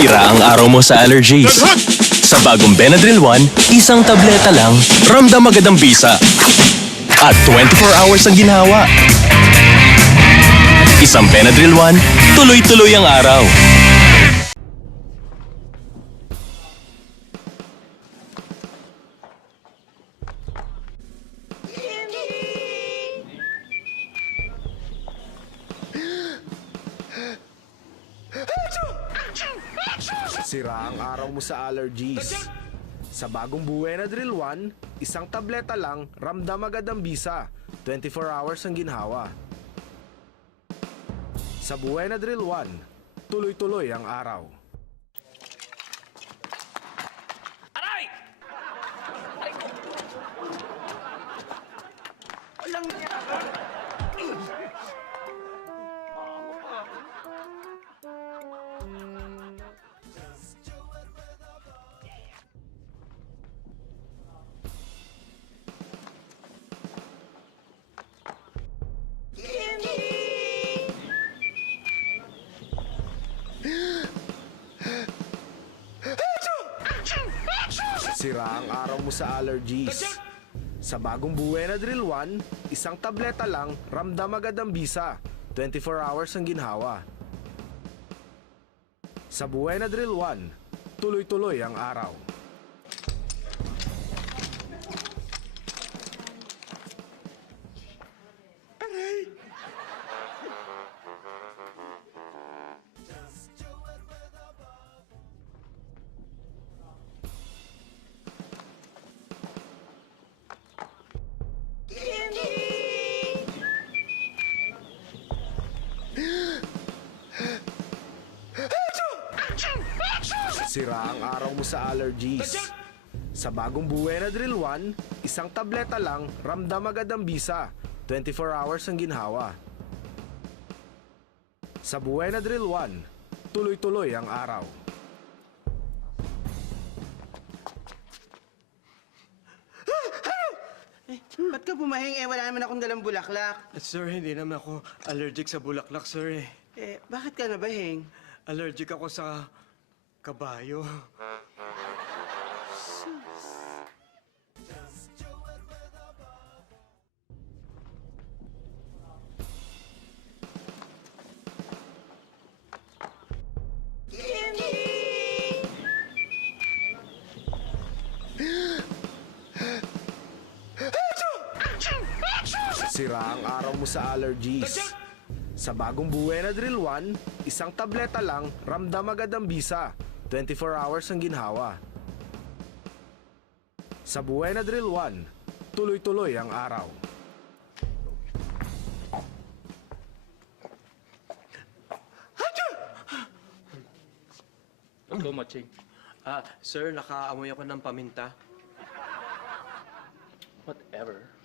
Sira ang araw mo sa allergies. Sa bagong Benadryl 1, isang tableta lang, ramdam agad ang bisa. At 24 hours ang ginhawa. Isang Benadryl 1, tuloy-tuloy ang araw. Sira ang araw mo sa allergies. Sa bagong Benadryl 1, isang tableta lang, ramdam agad ang bisa. 24 hours ang ginhawa. Sa Benadryl 1, tuloy-tuloy ang araw. Aray! Aray ko! Walang... Sira ang araw mo sa allergies. Sa bagong Benadryl 1, isang tableta lang, ramdam agad ang bisa. 24 hours ang ginhawa. Sa Benadryl 1, tuloy-tuloy ang araw. Sira ang araw mo sa allergies. Sa bagong Benadryl 1, isang tableta lang, ramdam agad ang bisa. 24 hours ang ginhawa. Sa Benadryl 1, tuloy-tuloy ang araw. Ba't ka bumahing? Wala naman akong dalang bulaklak. Sir, hindi naman ako allergic sa bulaklak, sir. Bakit ka nabahing? Allergic ako sa kabayo. Sira ang araw mo sa allergies. Sa bagong Benadryl 1, isang tableta lang, ramdam agad ang bisa. 24 hours ang ginhawa. Sa Benadryl 1, tuloy-tuloy ang araw. Go, Maching. Sir, nakaamoy ako ng paminta. Whatever.